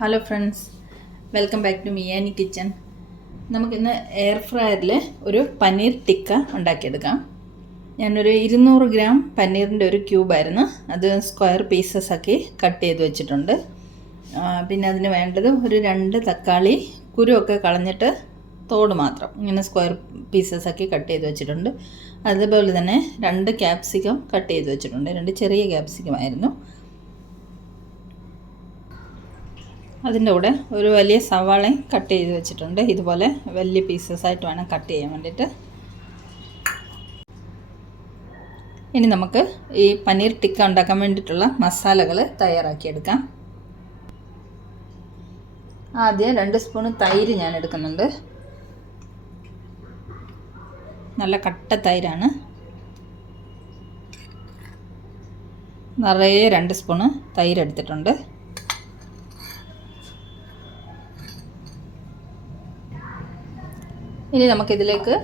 Hello friends, welcome back to Miyani kitchen. നമുക്കിന്ന് air ഫ്രയറിൽ ഒരു പനീർ ടിക്ക ഉണ്ടാക്കിയെടുക്കാം. ഞാനൊരു 200 ഗ്രാം പനീറിൻ്റെ ഒരു ക്യൂബായിരുന്നു, അത് സ്ക്വയർ പീസസ് ആക്കി കട്ട് ചെയ്ത് വെച്ചിട്ടുണ്ട്. പിന്നെ അതിന് വേണ്ടത് ഒരു 2 തക്കാളി, കുരുവൊക്കെ കളഞ്ഞിട്ട് തോട് മാത്രം ഇങ്ങനെ സ്ക്വയർ പീസസ് ആക്കി കട്ട് ചെയ്ത് വെച്ചിട്ടുണ്ട്. അതുപോലെ തന്നെ 2 ക്യാപ്സിക്കം കട്ട് ചെയ്ത് വെച്ചിട്ടുണ്ട്. 2 ചെറിയ ക്യാപ്സിക്കം ആയിരുന്നു. അതിൻ്റെ കൂടെ ഒരു വലിയ സവാളയും കട്ട് ചെയ്ത് വെച്ചിട്ടുണ്ട്. ഇതുപോലെ വലിയ പീസസ് ആയിട്ട് വേണം കട്ട് ചെയ്യാൻ വേണ്ടിയിട്ട്. ഇനി നമുക്ക് ഈ പനീർ ടിക്ക ഉണ്ടാക്കാൻ വേണ്ടിയിട്ടുള്ള മസാലകൾ തയ്യാറാക്കിയെടുക്കാം. ആദ്യം 2 സ്പൂൺ തൈര് ഞാൻ എടുക്കുന്നുണ്ട്. നല്ല കട്ട തൈരാണ്. നിറയെ 2 സ്പൂൺ തൈര് എടുത്തിട്ടുണ്ട്. ഇനി നമുക്കിതിലേക്ക്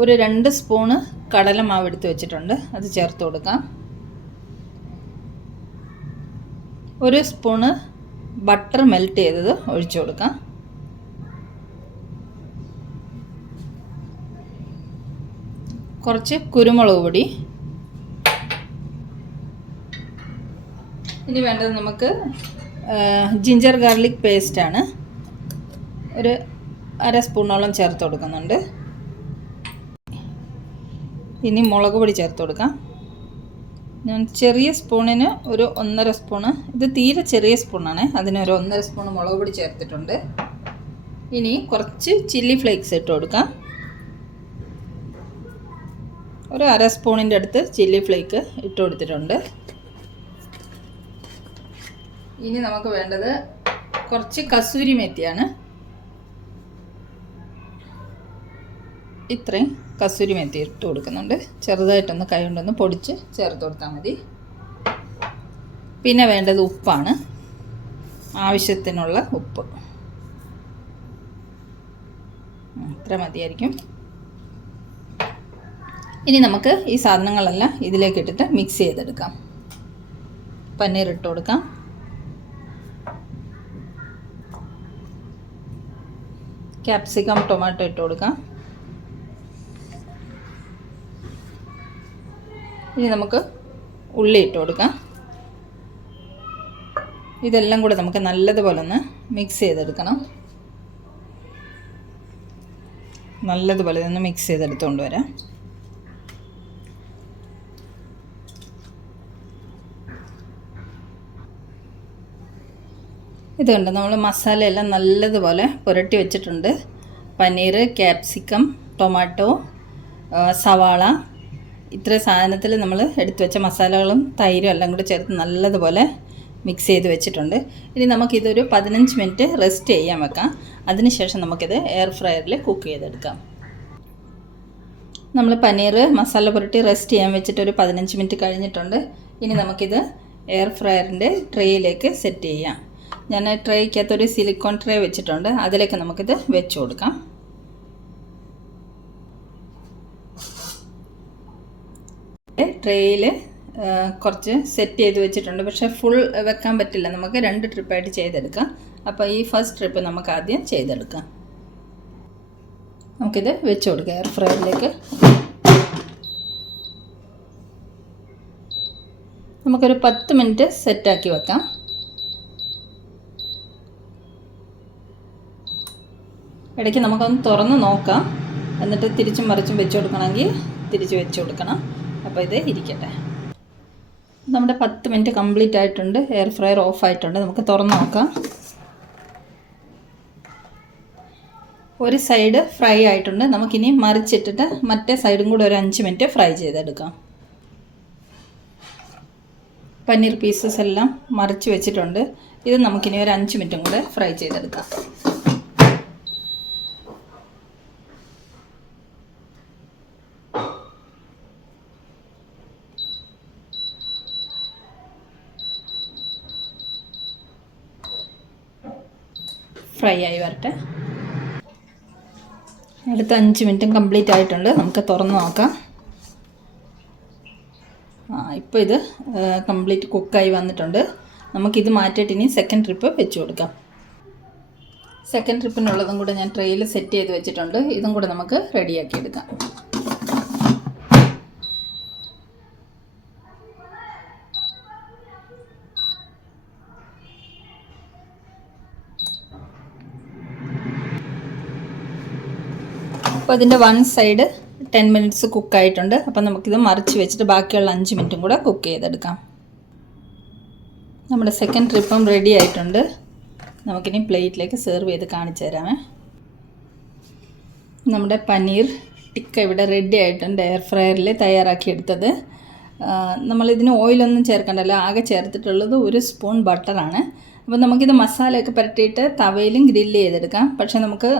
ഒരു 2 സ്പൂണ് കടലമാവ് എടുത്ത് വെച്ചിട്ടുണ്ട്, അത് ചേർത്ത് കൊടുക്കാം. 1 സ്പൂണ് ബട്ടർ മെൽറ്റ് ചെയ്തത് ഒഴിച്ചു കൊടുക്കാം. കുറച്ച് കുരുമുളക് പൊടി. ഇനി വേണ്ടത് നമുക്ക് ജിഞ്ചർ ഗാർലിക് പേസ്റ്റാണ്. ഒരു 1/2 സ്പൂണോളം ചേർത്ത് കൊടുക്കുന്നുണ്ട്. ഇനി മുളക് പൊടി ചേർത്ത് കൊടുക്കാം. ഞാൻ ചെറിയ സ്പൂണിന് ഒരു 1.5 സ്പൂണ്, ഇത് തീരെ ചെറിയ സ്പൂണാണ്, അതിനൊരു 1.5 സ്പൂൺ മുളക് പൊടി ചേർത്തിട്ടുണ്ട്. ഇനി കുറച്ച് ചില്ലി ഫ്ലേക്സ് ഇട്ട് കൊടുക്കാം. ഒരു 1/2 സ്പൂണിൻ്റെ അടുത്ത് ചില്ലി ഫ്ലേക്ക് ഇട്ട് കൊടുത്തിട്ടുണ്ട്. ഇനി നമുക്ക് വേണ്ടത് കുറച്ച് കസൂരി മേത്തിയാണ്. ഇത്രയും കസൂരി മേത്തി ഇട്ട് കൊടുക്കുന്നുണ്ട്. ചെറുതായിട്ടൊന്ന് കൈ കൊണ്ടൊന്ന് പൊടിച്ച് ചേർത്ത് കൊടുത്താൽ മതി. പിന്നെ വേണ്ടത് ഉപ്പാണ്, ആവശ്യത്തിനുള്ള ഉപ്പ്. ഇത്ര മതിയായിരിക്കും. ഇനി നമുക്ക് ഈ സാധനങ്ങളെല്ലാം ഇതിലേക്ക് ഇട്ടിട്ട് മിക്സ് ചെയ്തെടുക്കാം. പനീർ ഇട്ട് കൊടുക്കാം. ക്യാപ്സിക്കം, ടൊമാറ്റോ ഇട്ട് കൊടുക്കാം. ഇനി നമുക്ക് ഉള്ളി ഇട്ട് കൊടുക്കാം. ഇതെല്ലാം കൂടെ നമുക്ക് നല്ലതുപോലെ ഒന്ന് മിക്സ് ചെയ്തെടുക്കണം. നല്ലതുപോലെ ഒന്ന് മിക്സ് ചെയ്തെടുത്തുകൊണ്ട് വരാം. ഇത് കണ്ട് നമ്മൾ മസാലയെല്ലാം നല്ലതുപോലെ പുരട്ടി വെച്ചിട്ടുണ്ട്. പനീർ, ക്യാപ്സിക്കം, ടൊമാറ്റോ, സവാള, ഇത്ര സാധനത്തിൽ നമ്മൾ എടുത്തു വെച്ച മസാലകളും തൈരും എല്ലാം കൂടി ചേർത്ത് നല്ലതുപോലെ മിക്സ് ചെയ്ത് വെച്ചിട്ടുണ്ട്. ഇനി നമുക്കിതൊരു 15 മിനിറ്റ് റെസ്റ്റ് ചെയ്യാൻ വെക്കാം. അതിനുശേഷം നമുക്കിത് എയർ ഫ്രയറിൽ കുക്ക് ചെയ്തെടുക്കാം. നമ്മൾ പനീർ മസാല പുരട്ടി റെസ്റ്റ് ചെയ്യാൻ വെച്ചിട്ട് ഒരു 15 മിനിറ്റ് കഴിഞ്ഞിട്ടുണ്ട്. ഇനി നമുക്കിത് എയർ ഫ്രയറിൻ്റെ ട്രേയിലേക്ക് സെറ്റ് ചെയ്യാം. ഞാൻ ട്രേയ്ക്കകത്തൊരു സിലിക്കോൺ ട്രേ വെച്ചിട്ടുണ്ട്, അതിലേക്ക് നമുക്കിത് വെച്ച് കൊടുക്കാം. ട്രേയിൽ കുറച്ച് സെറ്റ് ചെയ്ത് വെച്ചിട്ടുണ്ട്, പക്ഷേ ഫുൾ വെക്കാൻ പറ്റില്ല, നമുക്ക് 2 ട്രിപ്പായിട്ട് ചെയ്തെടുക്കാം. അപ്പോൾ ഈ ഫസ്റ്റ് ട്രിപ്പ് നമുക്ക് ആദ്യം ചെയ്തെടുക്കാം. നമുക്കിത് വെച്ച് കൊടുക്കാം എയർ ഫ്രയറിലേക്ക്. നമുക്കൊരു 10 മിനിറ്റ് സെറ്റാക്കി വെക്കാം. ഇടയ്ക്ക് നമുക്കൊന്ന് തുറന്ന് നോക്കാം, എന്നിട്ട് തിരിച്ചും മറിച്ചും വെച്ച് കൊടുക്കണമെങ്കിൽ തിരിച്ച് വെച്ച് കൊടുക്കണം. അപ്പോൾ ഇത് ഇരിക്കട്ടെ. നമ്മുടെ 10 മിനിറ്റ് കംപ്ലീറ്റ് ആയിട്ടുണ്ട്. എയർ ഫ്രയർ ഓഫ് ആയിട്ടുണ്ട്. നമുക്ക് തുറന്ന് നോക്കാം. ഒരു സൈഡ് ഫ്രൈ ആയിട്ടുണ്ട്. നമുക്കിനി മറിച്ചിട്ടിട്ട് മറ്റേ സൈഡും കൂടെ ഒരു 5 മിനിറ്റ് ഫ്രൈ ചെയ്തെടുക്കാം. പനീർ പീസസ് എല്ലാം മറിച്ച് വെച്ചിട്ടുണ്ട്. ഇത് നമുക്കിനി ഒരു 5 മിനിറ്റും കൂടെ ഫ്രൈ ചെയ്തെടുക്കാം. ഫ്രൈ ആയി വരട്ടെ. അടുത്ത 5 മിനിറ്റും കംപ്ലീറ്റ് ആയിട്ടുണ്ട്. നമുക്ക് തുറന്ന് നോക്കാം. ഇപ്പോൾ ഇത് കംപ്ലീറ്റ് കുക്കായി വന്നിട്ടുണ്ട്. നമുക്കിത് മാറ്റിയിട്ട് ഇനി സെക്കൻഡ് ട്രിപ്പ് വെച്ച് കൊടുക്കാം. സെക്കൻഡ് ട്രിപ്പിനുള്ളതും കൂടെ ഞാൻ ട്രെയിൽ സെറ്റ് ചെയ്ത് വെച്ചിട്ടുണ്ട്. ഇതും കൂടെ നമുക്ക് റെഡിയാക്കി എടുക്കാം. അപ്പോൾ അതിൻ്റെ വൺ സൈഡ് 10 മിനിറ്റ്സ് കുക്കായിട്ടുണ്ട്. അപ്പോൾ നമുക്കിത് മറിച്ച് വെച്ചിട്ട് ബാക്കിയുള്ള 5 മിനിറ്റും കൂടെ കുക്ക് ചെയ്തെടുക്കാം. നമ്മുടെ സെക്കൻഡ് ട്രിപ്പും റെഡി ആയിട്ടുണ്ട്. നമുക്കിനി പ്ലേറ്റിലേക്ക് സെർവ് ചെയ്ത് കാണിച്ചു തരാമേ. നമ്മുടെ പനീർ ടിക്ക ഇവിടെ റെഡി ആയിട്ടുണ്ട്. എയർ ഫ്രയറിൽ തയ്യാറാക്കിയെടുത്തത്. നമ്മളിതിന് ഓയിലൊന്നും ചേർക്കണ്ടല്ലോ, ആകെ ചേർത്തിട്ടുള്ളത് 1 സ്പൂൺ ബട്ടറാണ്. അപ്പോൾ നമുക്കിത് മസാലയൊക്കെ പുരട്ടിയിട്ട് തവയിലും ഗ്രില്ല് ചെയ്തെടുക്കാം. പക്ഷേ നമുക്ക്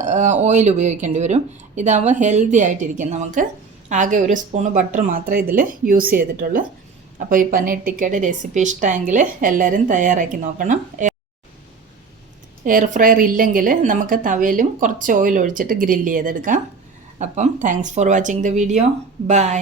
ഓയിൽ ഉപയോഗിക്കേണ്ടി വരും. ഇതാവുമ്പോൾ ഹെൽത്തി ആയിട്ടിരിക്കും. നമുക്ക് ആകെ 1 സ്പൂൺ ബട്ടർ മാത്രമേ ഇതിൽ യൂസ് ചെയ്തിട്ടുള്ളൂ. അപ്പോൾ ഈ പനീർ ടിക്കയുടെ റെസിപ്പി ഇഷ്ടമെങ്കിൽ എല്ലാവരും തയ്യാറാക്കി നോക്കണം. എയർ ഫ്രയർ ഇല്ലെങ്കിൽ നമുക്ക് തവയിലും കുറച്ച് ഓയിൽ ഒഴിച്ചിട്ട് ഗ്രില്ല് ചെയ്തെടുക്കാം. അപ്പം thanks for watching the video. By.